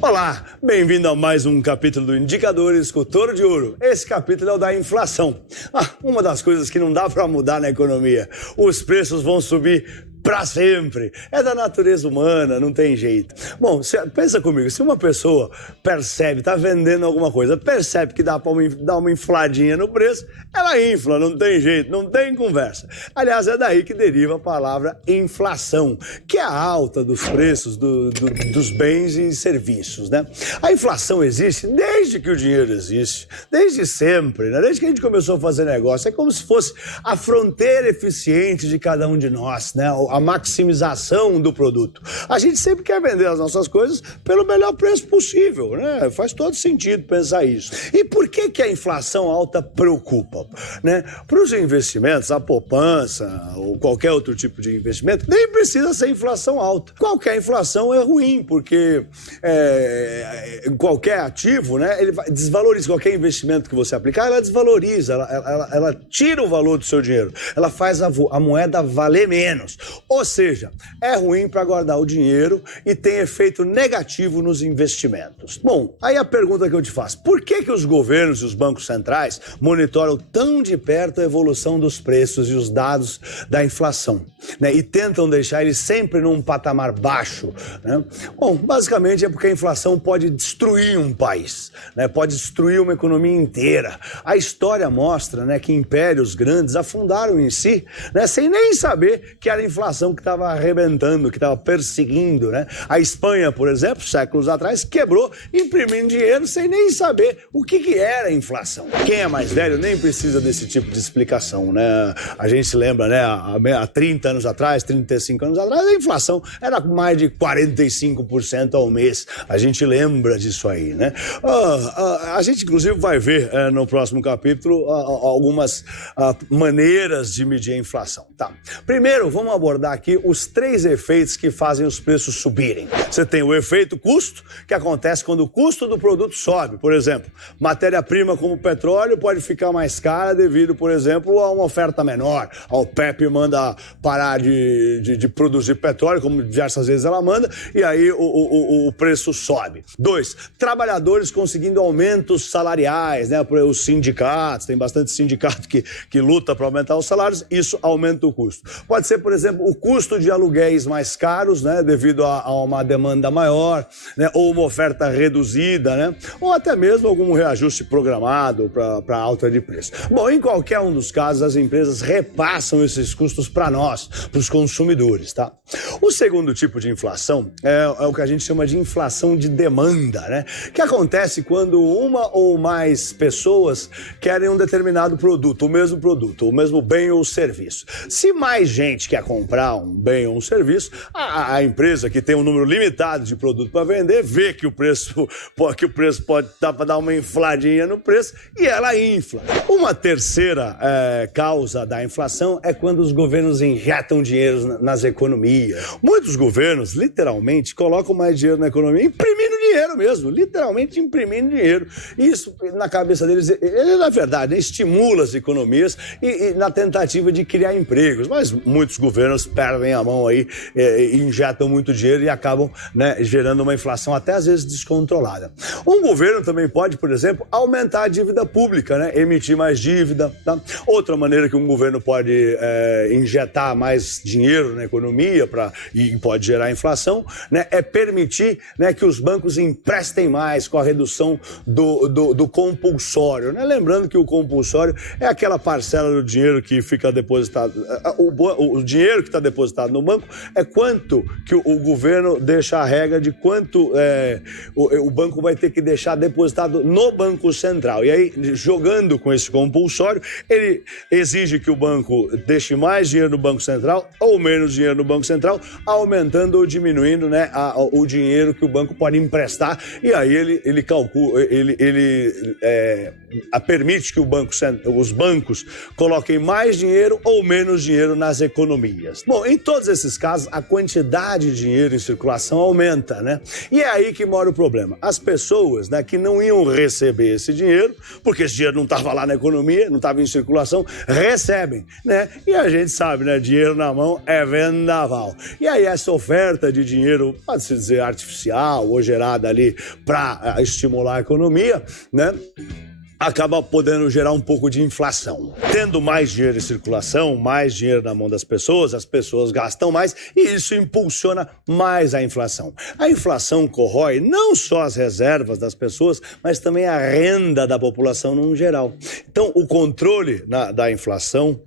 Olá, bem-vindo a mais um capítulo do Indicadores com o Touro de Ouro. Esse capítulo é o da inflação. Uma das coisas que não dá para mudar na economia. Os preços vão subir para sempre. É da natureza humana, não tem jeito. Bom, pensa comigo, se uma pessoa percebe, tá vendendo alguma coisa, percebe que dá para dar uma infladinha no preço, ela infla, não tem jeito, não tem conversa. Aliás, é daí que deriva a palavra inflação, que é a alta dos preços dos bens e serviços, né? A inflação existe desde que o dinheiro existe, desde sempre, né? Desde que a gente começou a fazer negócio. É como se fosse a fronteira eficiente de cada um de nós, né? A maximização do produto. A gente sempre quer vender as nossas coisas pelo melhor preço possível, né? Faz todo sentido pensar isso. E por que a inflação alta preocupa, né? Para os investimentos, a poupança ou qualquer outro tipo de investimento, nem precisa ser inflação alta. Qualquer inflação é ruim, porque qualquer ativo, né, ele desvaloriza. Qualquer investimento que você aplicar, ela desvaloriza, ela tira o valor do seu dinheiro, ela faz a moeda valer menos. Ou seja, é ruim para guardar o dinheiro e tem efeito negativo nos investimentos. Bom, aí a pergunta que eu te faço: por que os governos e os bancos centrais monitoram tão de perto a evolução dos preços e os dados da inflação, né, e tentam deixar ele sempre num patamar baixo, né? Bom, basicamente é porque a inflação pode destruir um país, né, pode destruir uma economia inteira. A história mostra, né, que impérios grandes afundaram em si, né, sem nem saber que era a inflação que estava arrebentando, que estava perseguindo, né? A Espanha, por exemplo, séculos atrás, quebrou imprimindo dinheiro sem nem saber o que era a inflação. Quem é mais velho nem precisa desse tipo de explicação, né? A gente se lembra, né? Há 30 anos atrás, 35 anos atrás, a inflação era mais de 45% ao mês. A gente lembra disso aí, né? A gente, inclusive, vai ver no próximo capítulo algumas maneiras de medir a inflação, tá? Primeiro, vamos abordar aqui os 3 efeitos que fazem os preços subirem. Você tem o efeito custo, que acontece quando o custo do produto sobe. Por exemplo, matéria-prima como petróleo pode ficar mais cara devido, por exemplo, a uma oferta menor. A OPEP manda parar de produzir petróleo, como diversas vezes ela manda, e aí o preço sobe. 2, trabalhadores conseguindo aumentos salariais, né? Os sindicatos, tem bastante sindicato que luta para aumentar os salários, isso aumenta o custo. Pode ser, por exemplo, o custo de aluguéis mais caros, né, devido a uma demanda maior, né, ou uma oferta reduzida, né, ou até mesmo algum reajuste programado para alta de preço. Bom, em qualquer um dos casos, as empresas repassam esses custos para nós, para os consumidores, tá? O segundo tipo de inflação é o que a gente chama de inflação de demanda, né, que acontece quando uma ou mais pessoas querem um determinado produto, o mesmo bem ou serviço. Se mais gente quer comprar um bem ou um serviço, a empresa que tem um número limitado de produto para vender vê que o preço pode dar para dar uma infladinha no preço e ela infla. Uma terceira causa da inflação é quando os governos injetam dinheiro nas economias. Muitos governos, literalmente, colocam mais dinheiro na economia, imprimindo dinheiro mesmo, literalmente imprimindo dinheiro. Isso, na cabeça deles, na verdade, estimula as economias e na tentativa de criar empregos. Mas muitos governos perdem a mão aí, injetam muito dinheiro e acabam, né, gerando uma inflação até às vezes descontrolada. Um governo também pode, por exemplo, aumentar a dívida pública, né, emitir mais dívida, tá? Outra maneira que um governo pode injetar mais dinheiro na economia e pode gerar inflação, né, é permitir, né, que os bancos emprestem mais com a redução do compulsório, né? Lembrando que o compulsório é aquela parcela do dinheiro que fica depositado, o dinheiro que está depositado no banco é quanto que o governo deixa a regra de quanto o banco vai ter que deixar depositado no Banco Central. E aí, jogando com esse compulsório, ele exige que o banco deixe mais dinheiro no Banco Central ou menos dinheiro no Banco Central, aumentando ou diminuindo, né, o dinheiro que o banco pode emprestar gastar, e aí ele calcula, permite que os bancos coloquem mais dinheiro ou menos dinheiro nas economias. Bom, em todos esses casos, a quantidade de dinheiro em circulação aumenta, né? E é aí que mora o problema. As pessoas, né, que não iam receber esse dinheiro, porque esse dinheiro não estava lá na economia, não estava em circulação, recebem, né? E a gente sabe, né? Dinheiro na mão é vendaval. E aí essa oferta de dinheiro, pode-se dizer artificial ou gerada ali para estimular a economia, né? Acaba podendo gerar um pouco de inflação. Tendo mais dinheiro em circulação, mais dinheiro na mão das pessoas, as pessoas gastam mais e isso impulsiona mais a inflação. A inflação corrói não só as reservas das pessoas, mas também a renda da população no geral. Então, o controle da inflação,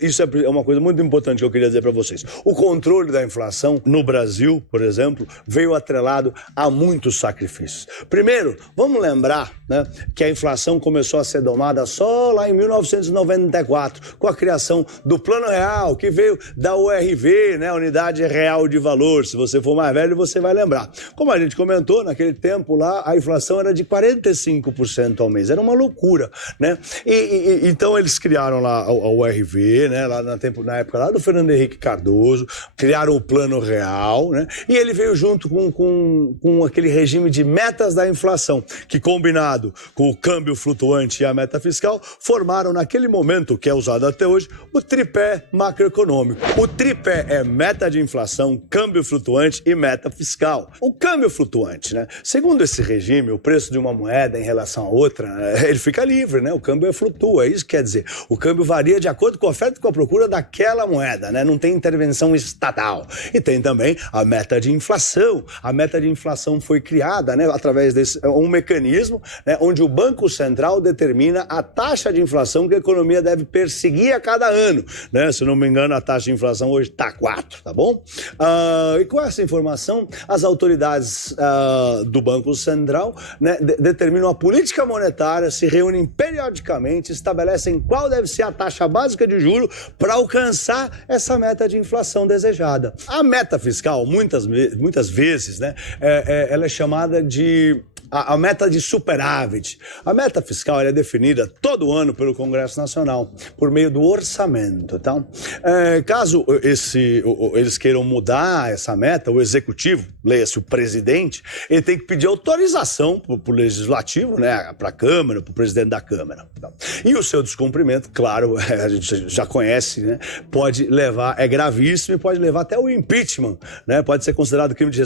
isso é uma coisa muito importante que eu queria dizer para vocês. O controle da inflação no Brasil, por exemplo, veio atrelado a muitos sacrifícios. Primeiro, vamos lembrar, né, que a inflação começou a ser domada só lá em 1994, com a criação do Plano Real, que veio da URV, né, Unidade Real de Valor. Se você for mais velho, você vai lembrar. Como a gente comentou, naquele tempo lá, a inflação era de 45% ao mês. Era uma loucura, né? Então eles criaram lá a URV, né, lá na época lá do Fernando Henrique Cardoso, criaram o Plano Real, né? E ele veio junto com aquele regime de metas da inflação, que combinado com o câmbio flutuante e a meta fiscal, formaram naquele momento, que é usado até hoje, o tripé macroeconômico. O tripé é meta de inflação, câmbio flutuante e meta fiscal. O câmbio flutuante, né? Segundo esse regime, o preço de uma moeda em relação a outra, ele fica livre, né? O câmbio flutua, isso quer dizer, o câmbio varia de acordo com a oferta e com a procura daquela moeda, né? Não tem intervenção estatal. E tem também a meta de inflação. A meta de inflação foi criada, né, através desse um mecanismo, né, onde o Banco Central determina a taxa de inflação que a economia deve perseguir a cada ano, né? Se não me engano, a taxa de inflação hoje está 4, tá bom? E com essa informação, as autoridades do Banco Central, né, determinam a política monetária, se reúnem periodicamente, estabelecem qual deve ser a taxa básica de juros para alcançar essa meta de inflação desejada. A meta fiscal, muitas vezes, né, ela é chamada de a meta de superávit. A meta fiscal é definida todo ano pelo Congresso Nacional, por meio do orçamento. Tá? Caso eles queiram mudar essa meta, o executivo, leia-se o presidente, ele tem que pedir autorização para o legislativo, né, para a Câmara, para o presidente da Câmara. Tá? E o seu descumprimento, claro, a gente já conhece, né, pode levar, é gravíssimo e pode levar até o impeachment, né, pode ser considerado crime de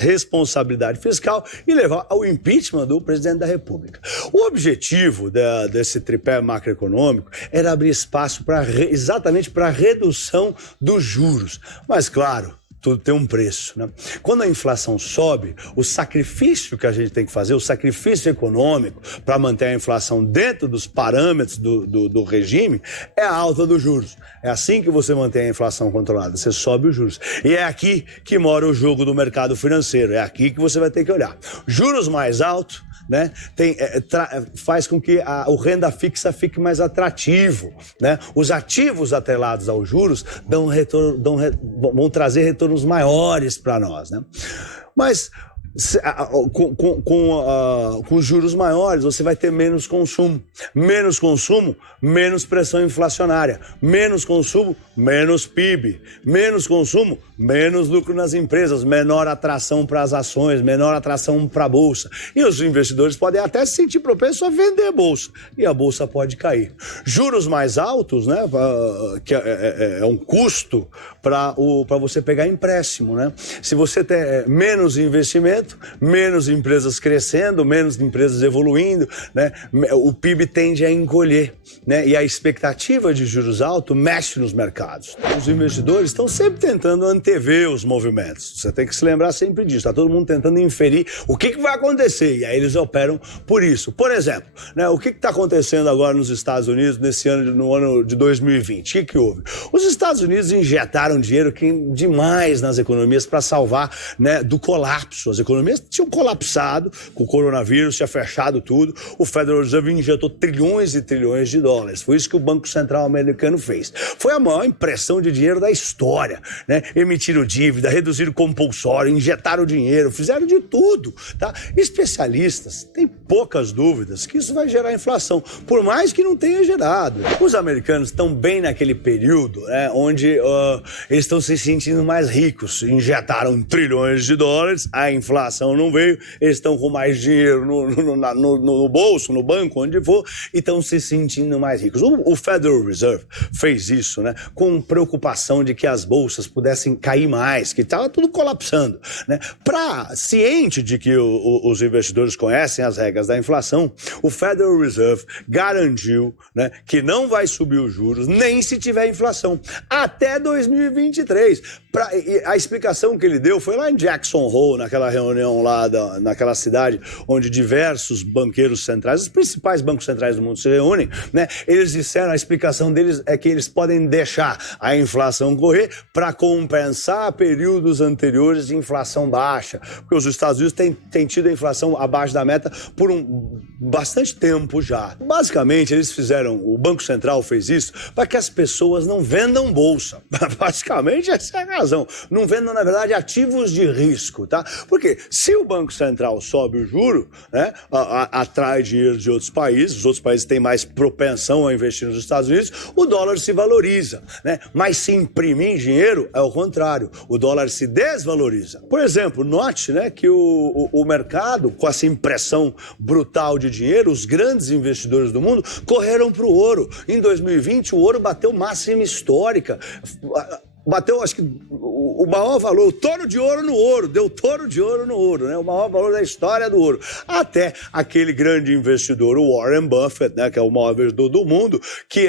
responsabilidade fiscal e levar ao impeachment do presidente da República. O objetivo desse tripé macroeconômico era abrir espaço exatamente para a redução dos juros. Mas, claro, tudo tem um preço, né? Quando a inflação sobe, o sacrifício que a gente tem que fazer, o sacrifício econômico para manter a inflação dentro dos parâmetros do regime, é a alta dos juros. É assim que você mantém a inflação controlada, você sobe os juros. E é aqui que mora o jogo do mercado financeiro, é aqui que você vai ter que olhar. Juros mais altos, né, faz com que o renda fixa fique mais atrativo, né? Os ativos atrelados aos juros vão trazer retornos maiores para nós, né? Mas com juros maiores, você vai ter menos consumo. Menos consumo, menos pressão inflacionária. Menos consumo, menos PIB. Menos consumo, menos lucro nas empresas. Menor atração para as ações, menor atração para a bolsa. E os investidores podem até se sentir propensos a vender a bolsa. E a bolsa pode cair. Juros mais altos, né, que é um custo para você pegar empréstimo, né? Se você tem menos investimento, menos empresas crescendo, menos empresas evoluindo, né? O PIB tende a encolher, né? E a expectativa de juros altos mexe nos mercados. Os investidores estão sempre tentando antever os movimentos. Você tem que se lembrar sempre disso. Está todo mundo tentando inferir o que vai acontecer. E aí eles operam por isso. Por exemplo, né, o que está acontecendo agora nos Estados Unidos no ano de 2020? O que houve? Os Estados Unidos injetaram dinheiro demais nas economias para salvar, né, do colapso. As economias economias tinham colapsado com o coronavírus, tinha fechado tudo. O Federal Reserve injetou trilhões e trilhões de dólares. Foi isso que o Banco Central americano fez. Foi a maior impressão de dinheiro da história, né? Emitiram dívida, reduziram compulsório, injetaram dinheiro, fizeram de tudo, tá? Especialistas têm poucas dúvidas que isso vai gerar inflação, por mais que não tenha gerado. Os americanos estão bem naquele período, né, onde eles estão se sentindo mais ricos. Injetaram trilhões de dólares, a inflação não veio, eles estão com mais dinheiro no bolso, no banco, onde for, e estão se sentindo mais ricos. O Federal Reserve fez isso, né, com preocupação de que as bolsas pudessem cair mais, que estava tudo colapsando, né? Ciente de que os investidores conhecem as regras da inflação, o Federal Reserve garantiu, né, que não vai subir os juros nem se tiver inflação até 2023. A explicação que ele deu foi lá em Jackson Hole, naquela reunião lá naquela cidade onde diversos banqueiros centrais, os principais bancos centrais do mundo se reúnem, né? Eles disseram, a explicação deles é que eles podem deixar a inflação correr para compensar períodos anteriores de inflação baixa, porque os Estados Unidos têm tido a inflação abaixo da meta por bastante tempo já. Basicamente, o Banco Central fez isso para que as pessoas não vendam bolsa. Basicamente, essa é a razão. Não vendam, na verdade, ativos de risco, tá? Porque se o Banco Central sobe o juro, né, atrai dinheiro de outros países, os outros países têm mais propensão a investir nos Estados Unidos, o dólar se valoriza, né? Mas se imprimir dinheiro, é o contrário. O dólar se desvaloriza. Por exemplo, note, né, que o mercado, com essa impressão brutal de dinheiro, os grandes investidores do mundo correram para o ouro. Em 2020, o ouro bateu máxima histórica. Bateu, acho que, o maior valor, o touro de ouro no ouro, deu touro de ouro no ouro, né? O maior valor da história do ouro. Até aquele grande investidor, o Warren Buffett, né? Que é o maior investidor do mundo, que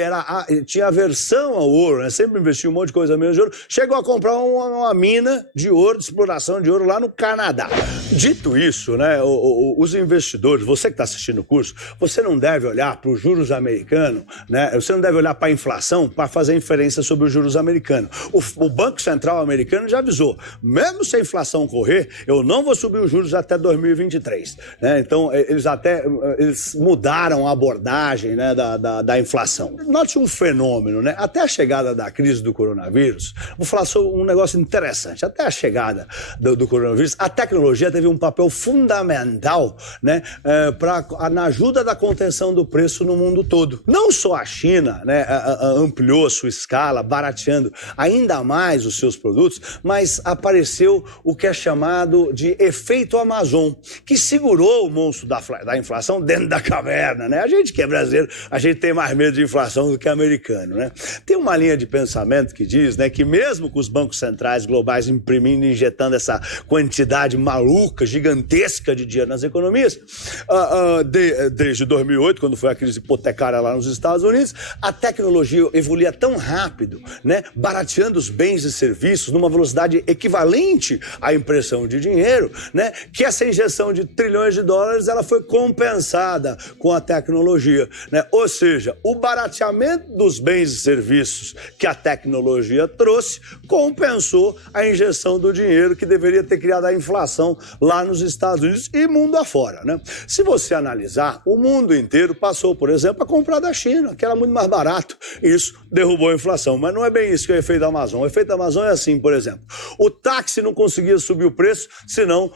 tinha aversão ao ouro, né? Sempre investiu um monte de coisa menos de ouro, chegou a comprar uma mina de ouro, de exploração de ouro lá no Canadá. Dito isso, né? Os investidores, você que está assistindo o curso, você não deve olhar para os juros americanos, né? Você não deve olhar para a inflação para fazer inferência sobre os juros americanos. O Banco Central americano já avisou, mesmo se a inflação correr, eu não vou subir os juros até 2023. Né? Então, eles mudaram a abordagem, né, da inflação. Note um fenômeno, né? Até a chegada da crise do coronavírus, vou falar sobre um negócio interessante. Até a chegada do coronavírus, a tecnologia teve um papel fundamental, né, na ajuda da contenção do preço no mundo todo. Não só a China, né, ampliou a sua escala, barateando ainda mais os seus produtos, mas apareceu o que é chamado de efeito Amazon, que segurou o monstro da inflação dentro da caverna, né? A gente que é brasileiro, a gente tem mais medo de inflação do que americano, né? Tem uma linha de pensamento que diz, né, que mesmo com os bancos centrais globais imprimindo e injetando essa quantidade maluca, gigantesca de dinheiro nas economias, desde 2008, quando foi a crise hipotecária lá nos Estados Unidos, a tecnologia evoluía tão rápido, né, barateando os bens e serviços numa velocidade equivalente à impressão de dinheiro, né, que essa injeção de trilhões de dólares ela foi compensada com a tecnologia, né? Ou seja, o barateamento dos bens e serviços que a tecnologia trouxe compensou a injeção do dinheiro que deveria ter criado a inflação lá nos Estados Unidos e mundo afora, né? Se você analisar, o mundo inteiro passou, por exemplo, a comprar da China, que era muito mais barato. Isso derrubou a inflação, mas não é bem isso que é o efeito Amazon. O efeito Amazon é assim, por exemplo, o táxi não conseguia subir o preço, senão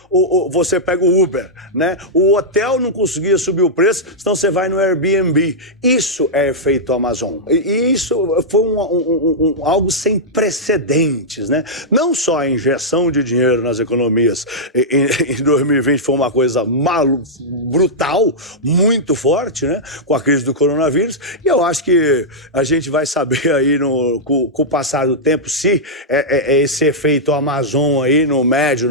você pega o Uber, né? O hotel não conseguia subir o preço, senão você vai no Airbnb. Isso é efeito Amazon. E isso foi algo sem precedentes, né? Não só a injeção de dinheiro nas economias em 2020 foi uma coisa brutal, muito forte, né? Com a crise do coronavírus, e eu acho que a gente vai saber aí com o passar do tempo se esse efeito Amazon aí no médio,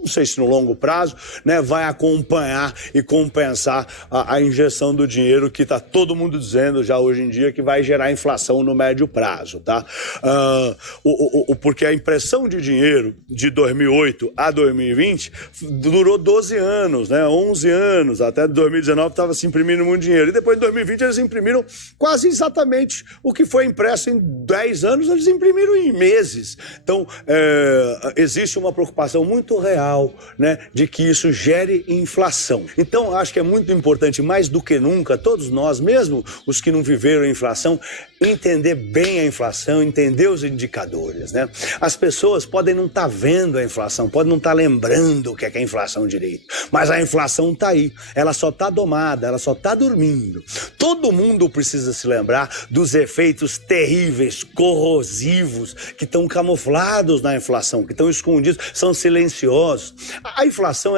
não sei se no longo prazo, né, vai acompanhar e compensar a injeção do dinheiro que está todo mundo dizendo já hoje em dia que vai gerar inflação no médio prazo, tá? Porque a impressão de dinheiro de 2008 a 2020 durou 12 anos, né, 11 anos, até 2019 estava se imprimindo muito dinheiro, e depois de 2020 eles imprimiram quase exatamente o que foi impresso em 10 anos, eles imprimiram em meses. Então, existe uma preocupação muito real natural, né, de que isso gere inflação. Então, acho que é muito importante, mais do que nunca, todos nós, mesmo os que não viveram a inflação, entender bem a inflação, entender os indicadores, né? As pessoas podem não estar vendo a inflação, podem não estar lembrando o que é a inflação direito, mas a inflação está aí, ela só está domada, ela só está dormindo. Todo mundo precisa se lembrar dos efeitos terríveis, corrosivos, que estão camuflados na inflação, que estão escondidos, são silenciosos. A inflação,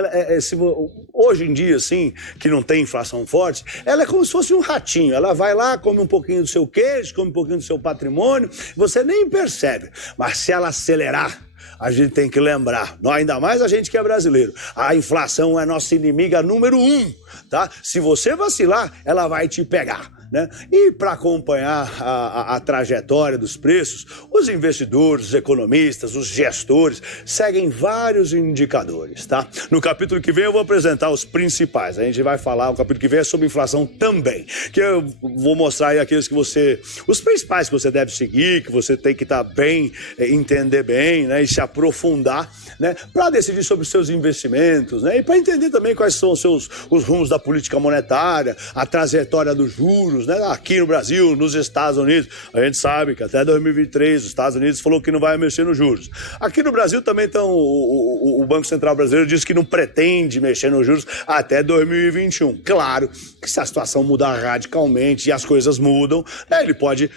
hoje em dia, assim, que não tem inflação forte, ela é como se fosse um ratinho, ela vai lá, come um pouquinho do seu queijo, come um pouquinho do seu patrimônio, você nem percebe. Mas se ela acelerar, a gente tem que lembrar, ainda mais a gente que é brasileiro, a inflação é nossa inimiga número 1, tá? Se você vacilar, ela vai te pegar, né? E para acompanhar a trajetória dos preços, os investidores, os economistas, os gestores seguem vários indicadores, tá? No capítulo que vem eu vou apresentar os principais. A gente vai falar, o capítulo que vem é sobre inflação também, que eu vou mostrar aí aqueles que os principais que você deve seguir, que você tem que estar bem, entender bem, né? E se aprofundar, né? Para decidir sobre os seus investimentos, né? E para entender também quais são os rumos da política monetária, a trajetória dos juros, né? Aqui no Brasil, nos Estados Unidos, a gente sabe que até 2023 os Estados Unidos falou que não vai mexer nos juros. Aqui no Brasil também o Banco Central Brasileiro disse que não pretende mexer nos juros até 2021. Claro que se a situação mudar radicalmente e as coisas mudam, né, ele pode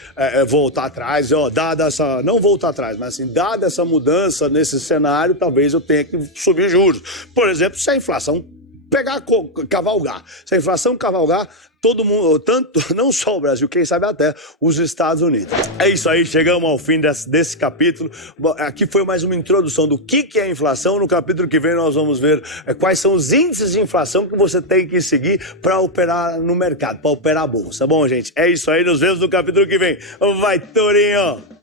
voltar atrás, não voltar atrás, mas assim, dada essa mudança nesse cenário, talvez eu tenha que subir juros. Por exemplo, se a inflação cavalgar. Se a inflação cavalgar, todo mundo, tanto, não só o Brasil, quem sabe até os Estados Unidos. É isso aí, chegamos ao fim desse capítulo. Aqui foi mais uma introdução do que é a inflação. No capítulo que vem nós vamos ver quais são os índices de inflação que você tem que seguir para operar no mercado, para operar a bolsa. Bom, gente, é isso aí, nos vemos no capítulo que vem. Vai, Tourinho!